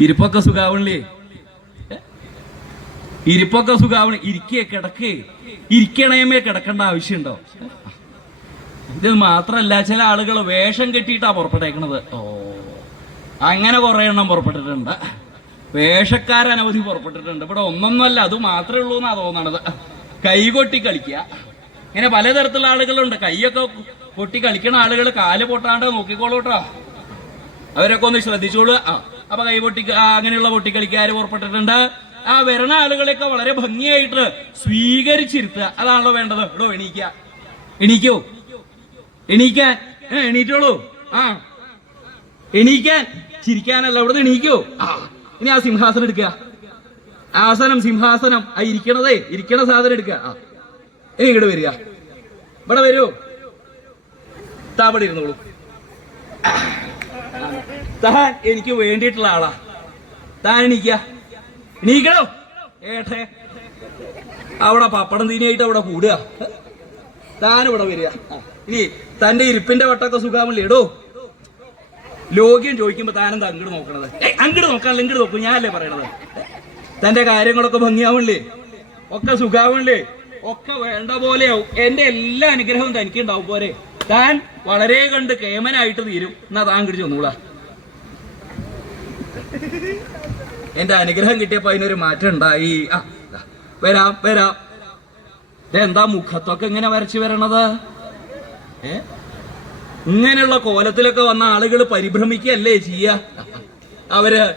ഇരിപ്പൊക്കെ സുഖാവണില്ലേ? ഇരിപ്പൊക്കെ സുഖാവണി. ഇരിക്കേ കിടക്കേ. ഇരിക്കണേമേ കിടക്കേണ്ട ആവശ്യമുണ്ടോ? ഇത് മാത്രല്ല ചില ആളുകൾ വേഷം കെട്ടിയിട്ടാ പുറപ്പെട്ടേക്കണത്. ഓ അങ്ങനെ കുറെ എണ്ണം പുറപ്പെട്ടിട്ടുണ്ട്. വേഷക്കാരനവധി പുറപ്പെട്ടിട്ടുണ്ട്. ഇവിടെ ഒന്നൊന്നല്ല അത് മാത്രമേ ഉള്ളൂ എന്നാ തോന്നണത്. കൈകൊട്ടി കളിക്കുക ഇങ്ങനെ പലതരത്തിലുള്ള ആളുകളുണ്ട്. കൈയൊക്കെ കൊട്ടി കളിക്കണ ആളുകൾ കാൽ പൊട്ടാണ്ട് നോക്കിക്കോളൂട്ടോ. അവരൊക്കെ ഒന്ന് ശ്രദ്ധിച്ചോളൂ. ആ. അപ്പൊ കൈ പൊട്ടി ആ, അങ്ങനെയുള്ള പൊട്ടിക്കളിക്കാർ പുറപ്പെട്ടിട്ടുണ്ട്. ആ വരുന്ന ആളുകളെയൊക്കെ വളരെ ഭംഗിയായിട്ട് സ്വീകരിച്ചിരുത്തുക. അതാണല്ലോ വേണ്ടത്. എടോ എണീക്ക. എണീക്കോ? എണീക്കാൻ എണീറ്റോളൂ. ആ. എണീക്കാൻ ചിരിക്കാനല്ല അവിടെ എണീക്കോ? ഇനി ആ സിംഹാസനം എടുക്കുക ആസനം സിംഹാസനം. ആ ഇരിക്കണതേ ഇരിക്കണ സാധനം എടുക്കുക ആ. ഇനി ഇങ്ങോട്ട് വരിക. ഇവിടെ വരൂ. താപടി ഇരുന്നോളൂ. താൻ എനിക്ക് വേണ്ടിയിട്ടുള്ള ആളാ. താൻ എണീക്ക. എണീക്കണോ? ഏട്ടേ. അവിടെ പപ്പടം തീനിയായിട്ട് അവിടെ കൂടുക. താൻ ഇവിടെ വരിക. ഇനി തന്റെ ഇരിപ്പിന്റെ വട്ടൊക്കെ സുഖാമല്ലേ? എടോ. ലോക്യം ചോദിക്കുമ്പോ താനെന്താ അങ്ങോട്ട് നോക്കണത്? അങ്ങോട്ട് നോക്കാനല്ല ഇങ്ങോട്ട് നോക്കും. ഞാനല്ലേ പറയണത്? തന്റെ കാര്യങ്ങളൊക്കെ ഭംഗിയാവണില്ലേ ഒക്കെ സുഖാവണില്ലേ ഒക്കെ വേണ്ട പോലെയാവും എന്റെ എല്ലാ അനുഗ്രഹവും തനിക്കുണ്ടാവും പോരെ. താൻ വളരെ കണ്ട് കേമനായിട്ട് തീരും. എന്നാ താൻ കിടിച്ചു ഒന്നുകൂടാ എന്റെ അനുഗ്രഹം കിട്ടിയപ്പോ അതിനൊരു മാറ്റം ഉണ്ടായി. വരാം വരാം. എന്താ മുഖത്തൊക്കെ ഇങ്ങനെ വരച്ചു വരണത്? ഏ? ഇങ്ങനെയുള്ള കോലത്തിലൊക്കെ വന്ന ആളുകൾ പരിഭ്രമിക്കല്ലേ ചെയ്യ? അവർ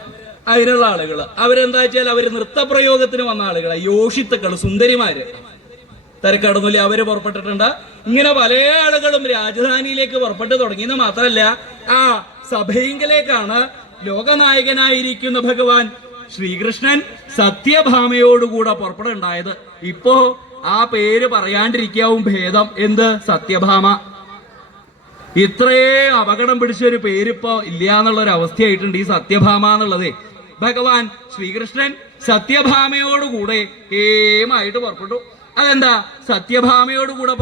അതിനുള്ള ആളുകൾ അവരെന്താ വെച്ചാൽ അവർ നൃത്തപ്രയോഗത്തിന് വന്ന ആളുകളെ. യോഷിത്തുക്കൾ സുന്ദരിമാര്. തിരക്കടന്നില്ല അവർ പുറപ്പെട്ടിട്ടുണ്ട്. ഇങ്ങനെ പല ആളുകളും രാജധാനിയിലേക്ക് പുറപ്പെട്ടു തുടങ്ങിയെന്ന് മാത്രമല്ല ആ സഭയിങ്കലേക്കാണ് ലോകനായകനായിരിക്കുന്ന ഭഗവാൻ ശ്രീകൃഷ്ണൻ സത്യഭാമയോടുകൂടെ പുറപ്പെടുണ്ടായത്. ഇപ്പോ ആ പേര് പറയാണ്ടിരിക്കാവും ഭേദം. എന്ത്? സത്യഭാമ. ഇത്രേ അപകടം പിടിച്ച ഒരു പേരിപ്പോ ഇല്ല എന്നുള്ള ഒരു അവസ്ഥയായിട്ടുണ്ട് ഈ സത്യഭാമ എന്നുള്ളതേ. ഭഗവാൻ ശ്രീകൃഷ്ണൻ സത്യഭാമയോടുകൂടെ ഏമായിട്ട് പുറപ്പെട്ടു. അതെന്താ? സത്യഭാമയോടുകൂടെ പുറപ്പെട്ടു